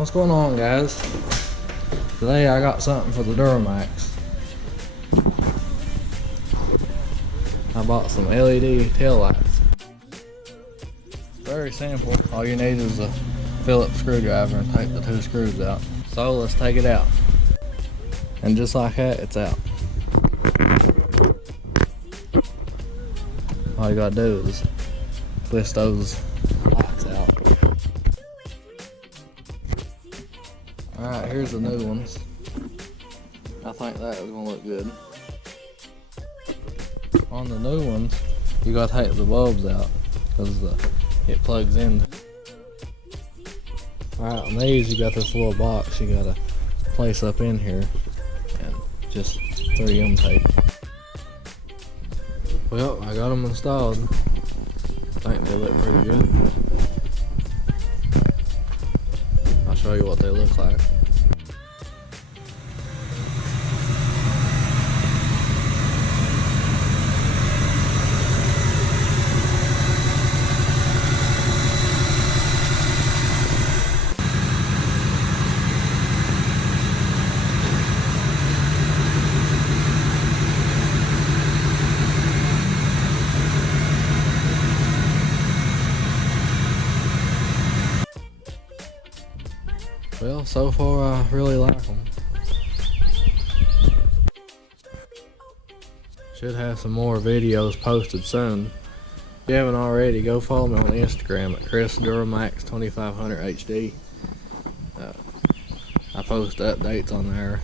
What's going on, guys? Today I got something for the Duramax. I bought some LED tail lights. Very simple. All you need is a Phillips screwdriver and take the 2 screws out. So let's take it out. And just like that, it's out. All you gotta do is twist those lights out. Alright, here's the new ones. I think that is gonna look good. On the new ones, you gotta take the bulbs out because it plugs in. Alright, on these you got this little box you gotta place up in here and just 3M tape. Well, I got them installed. I think they look pretty good. I'll show you what they look like. Well, so far I really like them. Should have some more videos posted soon. If you haven't already, go follow me on Instagram at Duramax 2500 HD. I post updates on there